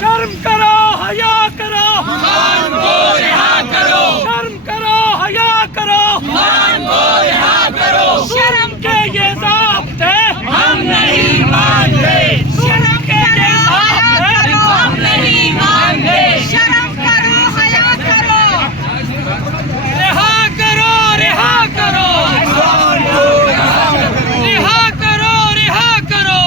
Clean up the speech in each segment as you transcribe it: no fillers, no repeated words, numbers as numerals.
شرم کرو حیا کرو خان کو رہا کرو شرم کرو حیا کرو خان کو رہا کرو شرم کے یہ ضابطے ہم نہیں مانتے شرم کے یہ ضابطے ہم نہیں مانتے شرم کرو حیا کرو رہا کرو رہا کرو رہا کرو رہا کرو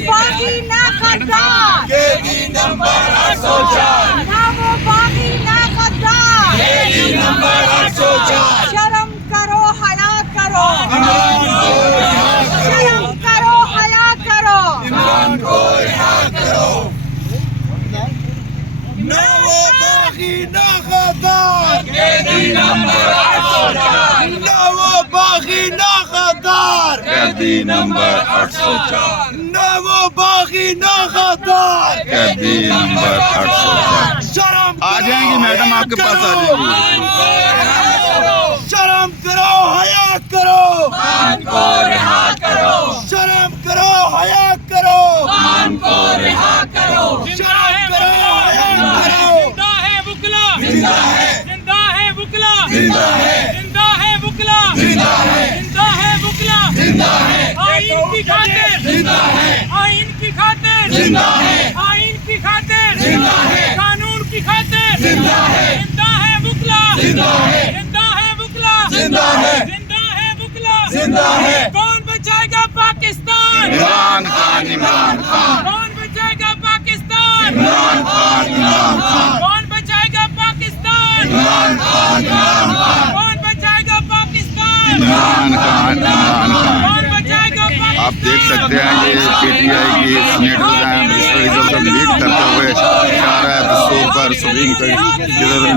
باغی نہ غدار قیدی نمبر 804 نہ وہ باغی نہ غدار قیدی نمبر 804 شرم کرو حیا کرو شرم کرو حیا کرو عمران کو رہا کرو نہ وہ باغی نہ غدار قیدی نمبر 804 نہ وہ باغی نہ غدار قیدی نمبر 804 نہ وہ باغی نہ غدار قیدی نمبر 804 شرم آ جائیں گی میڈم آپ کے پاس آ جائیں گی شرم کرو حیا کرو خان کو رہا کرو شرم کرو حیا کرو خان کو رہا کرو شرم کرو حیا کرو زندہ ہے وکلا زندہ ہے زندہ ہے وکلا زندہ ہے زندہ ہے وکلا زندہ ہے زندہ ہے وکلا زندہ ہے آئین کی خاطر زندہ ہے آئین کی خاطر زندہ ہے آئین کی خاطر زندہ ہے قانون کی خاطر زندہ ہے زندہ ہے وکلا زندہ ہے زندہ ہے وکلا زندہ ہے زندہ ہے وکلا زندہ ہے کون بچائے گا پاکستان عمران خان عمران خان کون بچائے گا پاکستان عمران خان عمران خان کون بچائے گا پاکستان عمران خان عمران خان کون بچائے گا پاکستان عمران خان عمران خان کون بچائے گا آپ دیکھ سکتے ہیں یہ پی ٹی آئی کی سینیٹ وزائم ریزولوشن لیڈ کرتے ہوئے اشارہ دستور پر سپریم ریزولوشن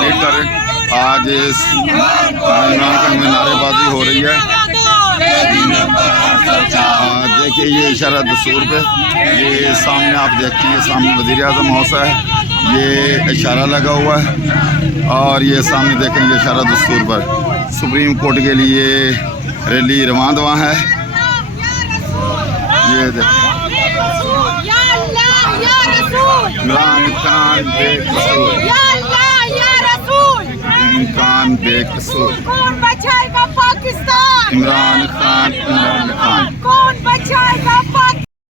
لیڈ کر رہے ہیں آج عمران خان میں نعرے بازی ہو رہی ہے دیکھیے یہ اشارہ دستور پہ یہ سامنے آپ دیکھتے ہیں سامنے وزیر اعظم ہوسا ہے یہ اشارہ لگا ہوا ہے اور یہ سامنے دیکھیں یہ اشارہ دستور پر سپریم کورٹ کے لیے ریلی رواں دواں ہے یہ دیکھیں یا اللہ یا رسول عمران خان بے قصور یا اللہ یا رسول عمران خان بے قصور کون بچائے گا پاکستان عمران خان